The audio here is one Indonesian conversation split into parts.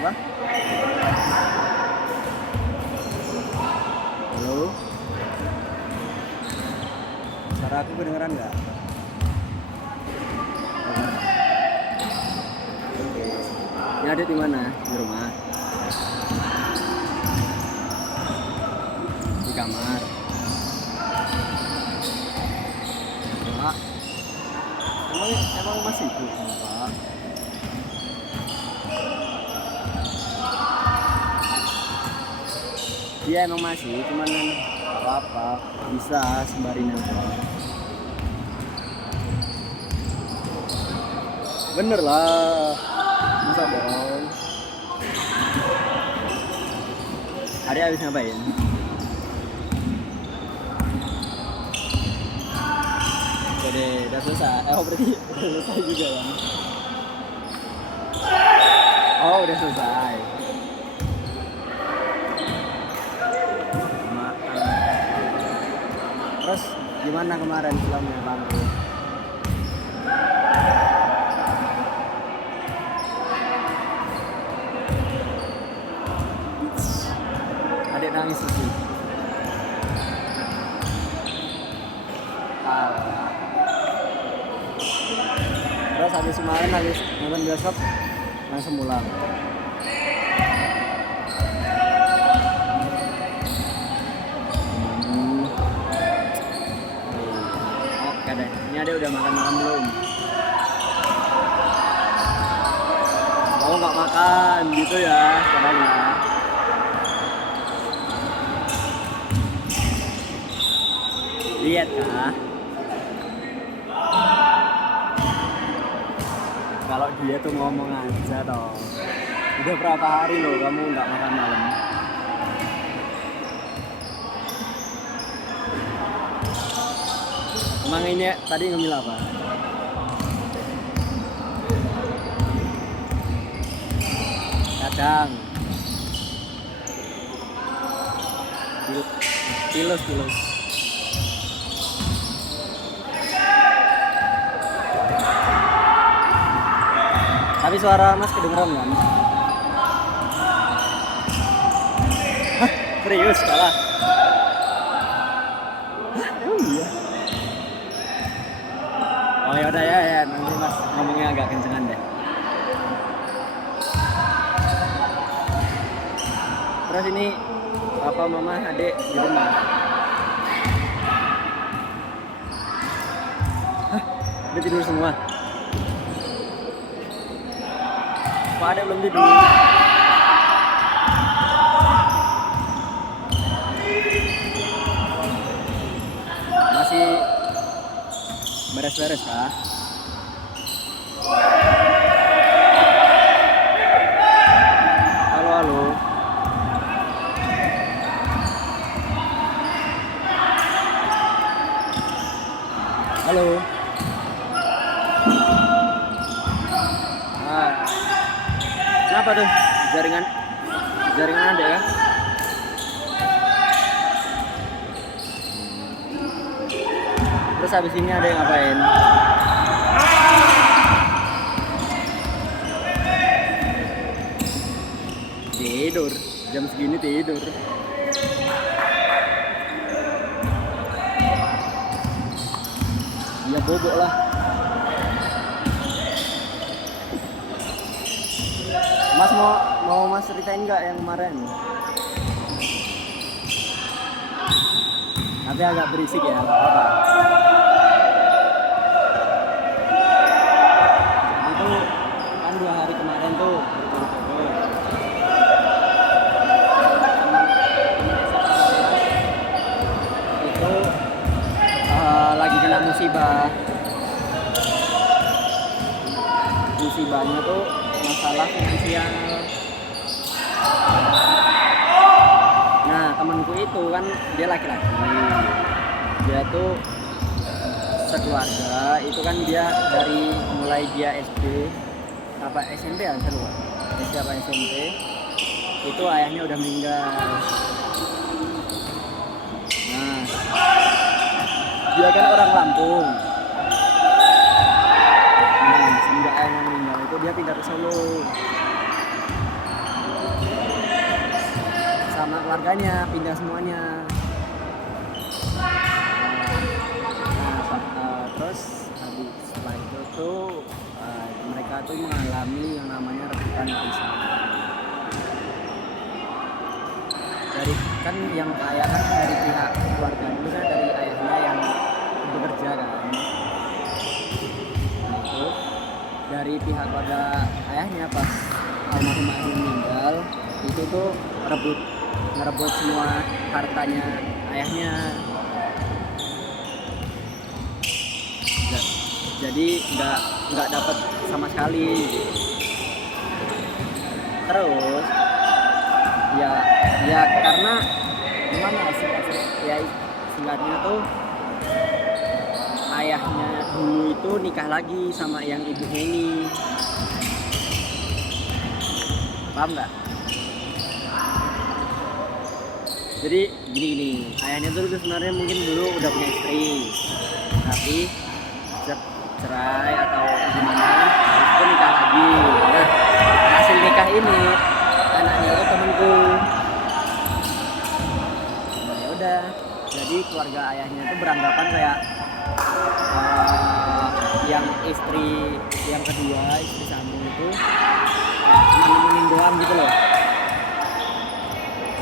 Kenapa? Halo? Suara aku kedengeran nggak? Oke. Ini ada di mana? Di rumah? Di kamar? Pak? Emang masih ikut sama Pak? Iya emang masih, cuman kan apa-apa, bisa sembarin aja. Bener lah, masa bohong. Hari habis ngapain? Jadi udah selesai. Oh berarti udah selesai juga ya? Oh udah selesai. Terus gimana kemarin filmnya Bang? Adik nangis sih. Terus habis kemarin habis nonton bioskop langsung pulang. Oke deh, ini ada udah makan belum? Kamu nggak makan gitu ya sekarang ya? Lihat kah? Kalau dia tuh ngomong aja dong. Udah berapa hari loh kamu nggak makan malam? Emang ini tadi ngemil apa? Kadang. Tilus. Tapi suara Mas kedengeran kan? Hah? Serius kalah? Hah? Emang iya? Oh yaudah ya, nanti Mas ngomongnya agak kencengan deh. Terus ini papa, mama, adik di rumah. Hah? Udah tidur semua? Kok ada belum tidur? Masih beres-beres kah? Halo. Halo. Kenapa tuh? Jaringan ada ya? Terus habis ini ada yang ngapain? Tidur. Jam segini tidur. Ya bobok lah. Mas mau Mas ceritain nggak yang kemarin? Tapi agak berisik ya, nggak apa-apa. Itu kan 2 hari kemarin tuh itu lagi kena musibahnya tuh masalah finansial. Nah temanku itu kan dia laki-laki, dia tuh sekeluarga itu kan dia dari mulai dia SD apa SMP ya saya lupa, SD apa SMP itu ayahnya udah meninggal. Nah dia kan orang Lampung. Nah semenjak ayahnya meninggal itu dia pindah ke Solo. sama keluarganya pindah semuanya. Terus habis setelah itu tuh mereka tuh mengalami yang namanya rebutan warisan. Dari kan yang kaya kan dari pihak keluarga dulu kan, dari ayahnya yang bekerja kan. Nah itu dari pihak keluarga ayahnya pas almarhum ayahnya meninggal itu tuh ngerebut semua hartanya ayahnya. Jadi nggak dapat sama sekali. Terus ya karena gimana ya singkatnya tuh ayahnya dulu itu nikah lagi sama yang ibunya ini, paham nggak? Jadi gini, ayahnya tuh sebenarnya mungkin dulu udah punya istri tapi cerai atau gimana, terus itu nikah lagi. Nah hasil nikah ini anaknya itu temanku. Nah ya udah, jadi keluarga ayahnya itu beranggapan kayak yang istri yang kedua, istri sambung itu cuma nemenin doang gitu loh,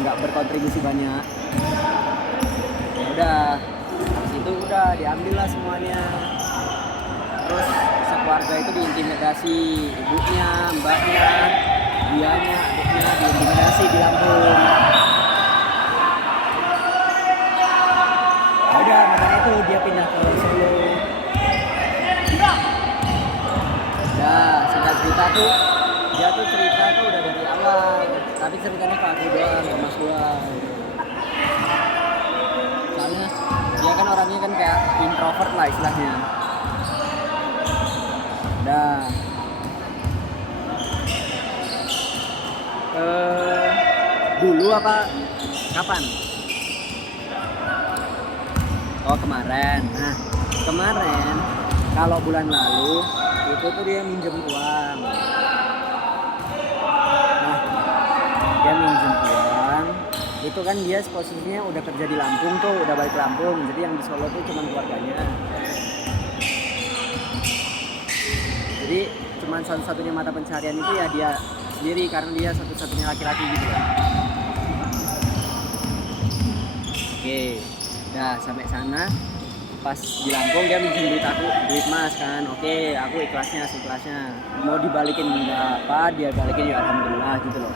nggak berkontribusi banyak. Ya udah, habis itu udah diambil lah semuanya. Terus sekeluarga itu diintimidasi, ibunya, mbaknya, dianya, adiknya diintimidasi di Lampung. Ya udah, makanya itu dia pindah ke Solo. Nah, singkat cerita tuh dia tuh cerita tuh udah dari awal, tapi ceritanya ke aku doang, ke mas doang. Soalnya dia kan orangnya kan kayak introvert lah istilahnya. Nah, dulu apa kapan? Oh kemarin. Nah kemarin kalau bulan lalu itu tuh dia minjem uang. Nah dia minjem uang itu kan dia posisinya udah kerja di Lampung tuh, udah balik Lampung. Jadi yang di Solo tuh cuma keluarganya. Jadi cuman satu-satunya mata pencarian itu ya dia sendiri karena dia satu-satunya laki-laki gitu kan. Oke, nah sampai sana pas di Lampung dia minjem duit mas kan. Oke, aku ikhlasnya mau dibalikin enggak apa, dia balikin ya alhamdulillah gitu loh.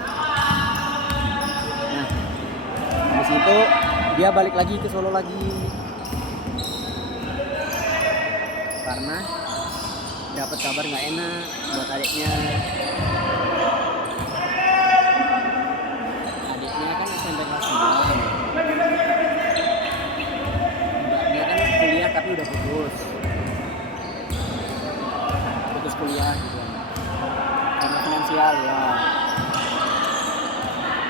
Nah habis itu dia balik lagi ke Solo lagi karena dapat kabar nggak enak buat adiknya. Adiknya kan SMP kelas 9. Mbaknya kan kuliah tapi udah putus kuliah gitu karena finansial ya.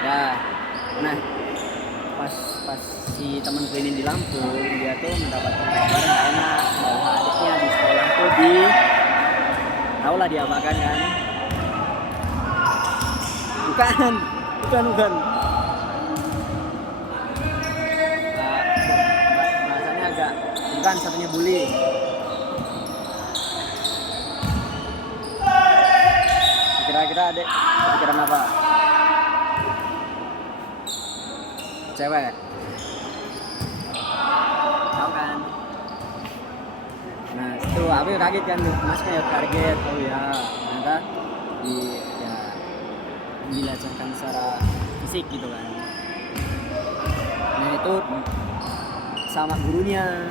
Nah pas si temanku ini di Lampung, dia tuh mendapatkan kabar nggak enak bahwa adiknya di sekolah tuh tahu lah dia apakan kan? Bukan. Bahasanya agak bukan, satunya bully. Kira-kira adek pikiran apa? Cewek. Tahu kan? Nah itu aku kaget kan, masnya ya kaget. Oh ya ternyata dilecehkan secara fisik gitu kan. Nah itu sama gurunya.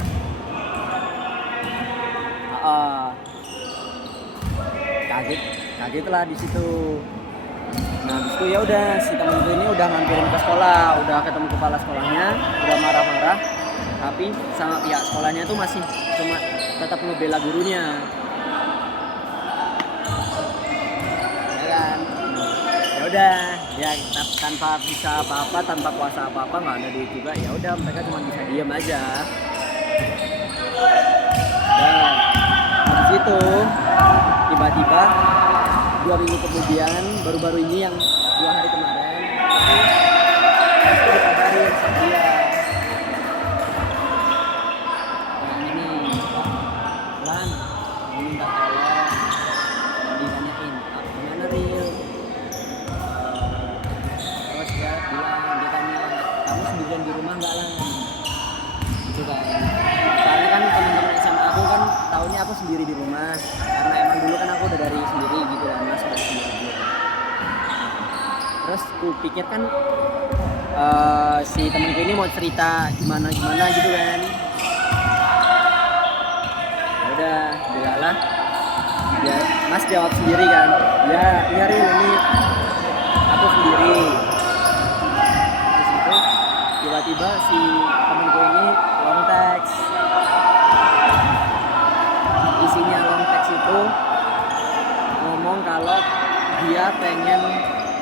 Kaget lah di situ. Nah habis itu ya udah, si temen gue ini udah ngampirin ke sekolah, udah ketemu kepala sekolahnya, udah marah-marah, tapi sama pihak sekolahnya tuh masih cuma tetap ngebela gurunya. Ya kan? Ya udah, ya tanpa bisa apa-apa, tanpa kuasa apa-apa, nggak ada duit juga, ya udah mereka cuma bisa diem aja. Dan habis itu tiba-tiba 2 minggu kemudian, baru-baru ini yang 2 hari kemarin itu terus aku dikabarin sama dia, kayak ini Pak Lan mau minta tolong, ditanyain gimana Ril. Terus dia bilang, dia tanya, kamu sendirian di rumah nggak Lan, gitu kan. Soalnya kan teman-teman SMA aku kan taunya aku sendiri di rumah, karena emang dulu kan aku udah dari sendiri gitu kan, mas dari sendiri dulu. Terus ku pikir kan si temenku ini mau cerita gimana gitu kan. Ya udah, bilalah ya mas jawab sendiri kan, ya iya Ril, ini aku sendiri. Terus itu tiba-tiba si temenku ini long text, isinya long text itu ngomong kalau dia pengen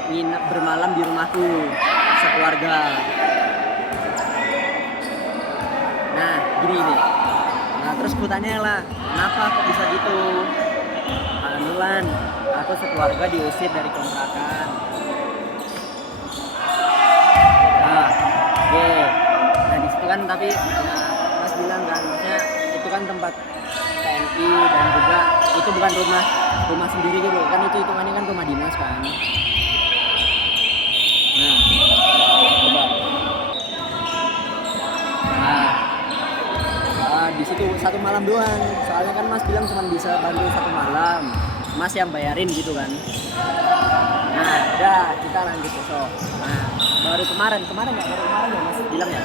nginep bermalam di rumahku sekeluarga. Nah gini nih, nah terus ku tanya lah, kenapa kok bisa gitu? Lan, aku sekeluarga diusir dari kontrakan. Nah, oke. Nah di situ kan tapi ya, mas bilang kan, maksudnya itu kan tempat TNI dan juga itu bukan rumah sendiri gitu kan, itu hitungannya kan rumah dinas kan. Nah, coba. Nah, di situ 1 malam doang. Soalnya kan mas bilang cuma bisa bantu 1 malam. Mas yang bayarin gitu kan. Nah, udah kita lanjut besok. Nah, baru kemarin ya mas bilang ya.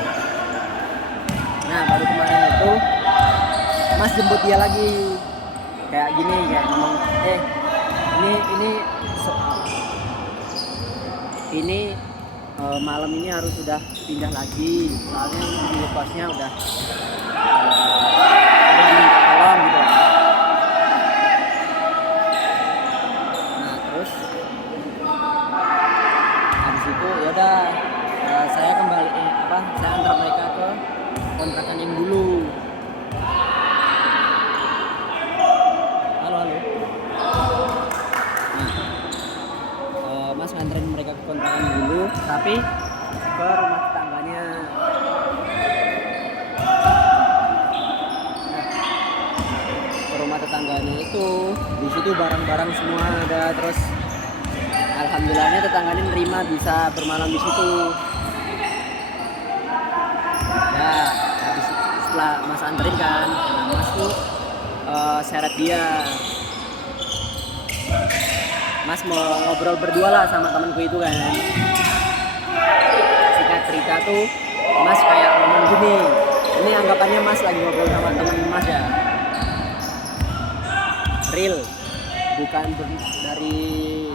Nah, baru kemarin itu mas jemput dia lagi. Kayak gini, kayak ngomong, ini malam ini harus sudah pindah lagi, soalnya di kosnya udah diminta tolong gitu. Nah terus habis itu ya udah, saya kembali saya antar mereka ke kontrakan yang dulu. Halo. Mas nganterin mereka ke kontrakan dulu, tapi ke rumah tetangganya. Ke rumah tetangganya itu, di situ barang-barang semua ada. Terus alhamdulillahnya tetangganya nerima bisa bermalam di situ. Ya, habis setelah mas anterin kan, nah mas tuh seret dia. Mas mau ngobrol berdua lah sama temanku itu kan. Singkat cerita tuh, mas kayak ngomong gini, ini anggapannya mas lagi ngobrol sama teman mas ya. Ril, bukan dari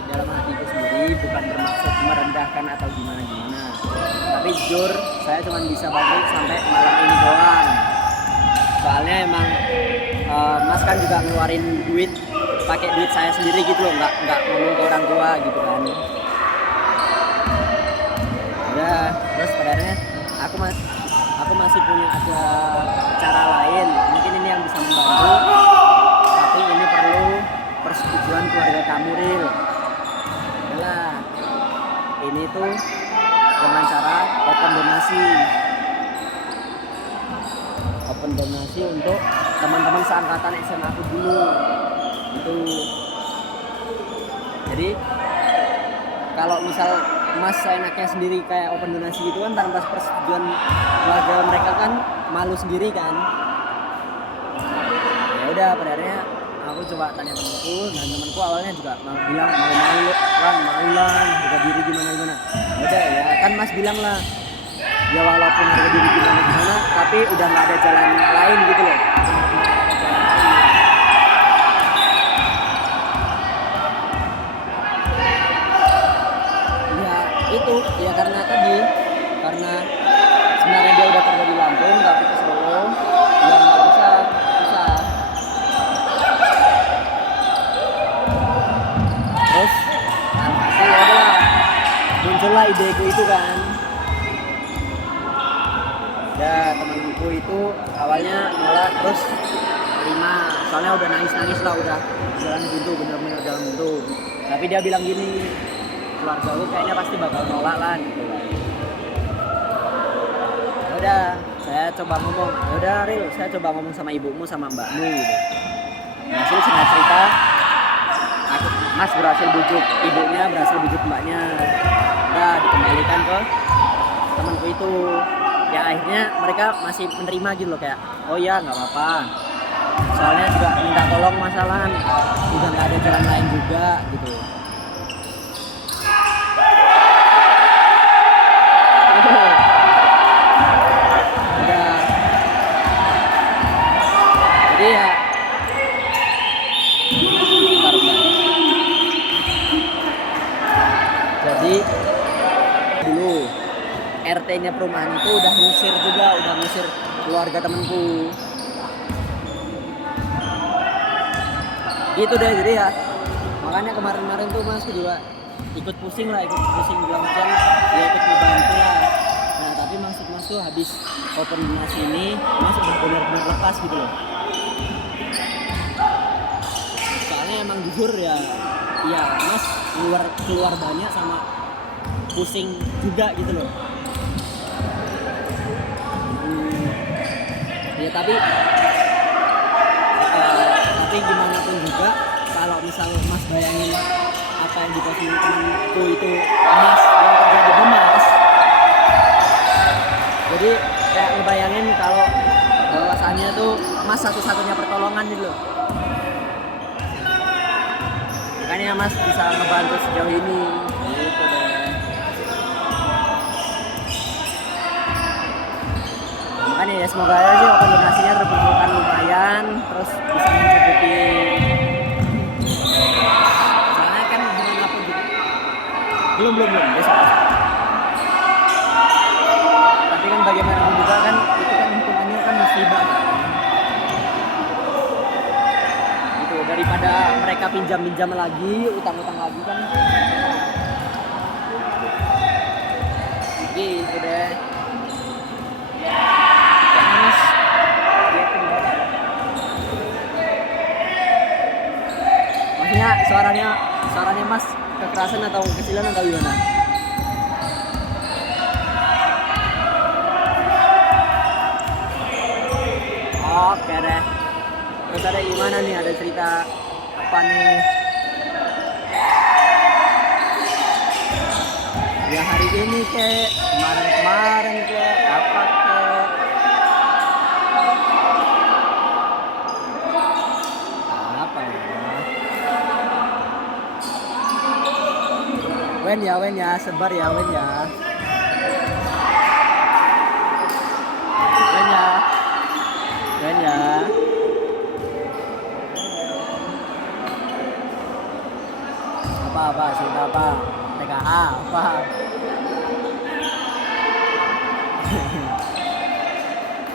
dalam hatiku sendiri, bukan bermaksud merendahkan atau gimana, tapi jujur saya cuma bisa bantu sampai malam ini doang. Soalnya emang mas kan juga ngeluarin duit, pakai duit saya sendiri gitu loh, nggak ngomong ke orang tua gitu kan. Udah, terus sebenarnya aku masih punya ada cara lain, mungkin ini yang bisa membantu, tapi ini perlu persetujuan keluarga kamu Ril. Yalah, ini tuh dengan cara open donasi untuk teman-teman seangkatan SMA aku dulu itu. Jadi kalau misal mas enaknya sendiri kayak open donasi gitu kan, tanpa persetujuan keluarga mereka kan malu sendiri kan. Ya udah, pada akhirnya aku coba tanya temanku, dan temanku awalnya juga bilang malu lah harga diri gimana. Udah ya kan mas bilang lah, ya walaupun harga diri gimana, tapi udah nggak ada jalan lain gitu loh. Itu ya karena sebenarnya dia udah kerja di Lampung tapi ke Solo, ya nggak bisa. Terus alhasil ya udah muncullah ideku itu kan. Ya temanku itu awalnya nolak, terus terima, soalnya udah nangis lah, udah jalan buntu, bener-bener jalan buntu. Tapi dia bilang gini, keluarga lu kayaknya pasti bakal nolak lah gitu kan. udah saya coba ngomong, ya udah Ril, saya coba ngomong sama ibumu sama mbakmu gitu. Hasil singkat cerita, Mas berhasil bujuk ibunya, berhasil bujuk mbaknya, udah dikembalikan ke temanku itu. Ya akhirnya mereka masih menerima gitu loh, kayak oh ya nggak apa-apa, soalnya juga minta tolong masalah, udah nggak ada jalan lain juga gitu. Udah, jadi ya bentar. Jadi dulu RT-nya perumahan itu udah ngusir juga, udah ngusir keluarga temanku. Gitu deh, jadi ya makanya kemarin-kemarin tuh Mas juga ikut pusing bilang kan ya ikut membantu lah. Nah tapi maksud Mas tuh habis open Mas ini Mas udah benar-benar lepas gitu loh. Soalnya emang jujur ya Mas keluar banyak sama pusing juga gitu loh. Ya tapi gimana pun juga kalau misal Mas bayangin apa yang diposting temanku itu Mas yang terjadi di Mas, jadi kayak ngebayangin kalau bahwasannya tuh Mas satu-satunya pertolongan gitu loh. Makanya Mas bisa ngebantu sejauh ini gitu deh. Makanya ya semoga aja sih open donasinya terkumpulkan lumayan, terus bisa mencukupi. Soalnya kan gimana pun juga belum besok. Tapi kan bagaimanapun juga kan itu kan hitungannya kan musibah. Itu daripada mereka pinjam lagi, utang lagi kan. Gitu deh. Maksudnya suaranya Mas kekerasan atau kecilan atau gimana? Oke deh. Terus ada gimana nih? Ada cerita apa nih? Ya hari ini kek, kemarin kek, apa kek? Apa ya? Wen ya, sebar ya Wen ya. Wen ya. Apa cerita apa? TKA apa?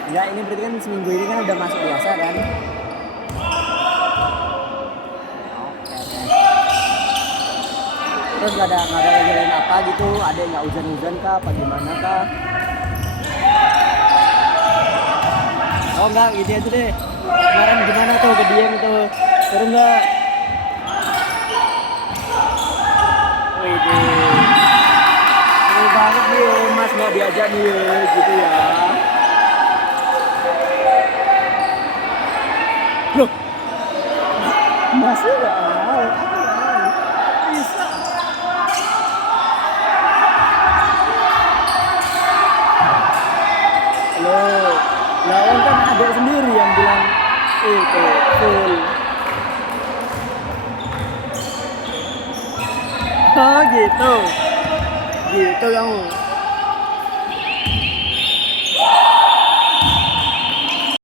Enggak, ini berarti kan seminggu ini kan udah masuk biasa kan? Terus nggak ada kejadian apa gitu, ada nggak hujan kah apa gimana kah? Oh enggak, gitu aja deh. Kemarin gimana tuh ke Dieng tuh, seru nggak? Wih, seru banget nih Mas, nggak diajak nih gitu ya. Loh, Masnya nggak mau? Bisa. Loh, lawan kan ada sendiri yang bilang itu full. Oh gitu kamu.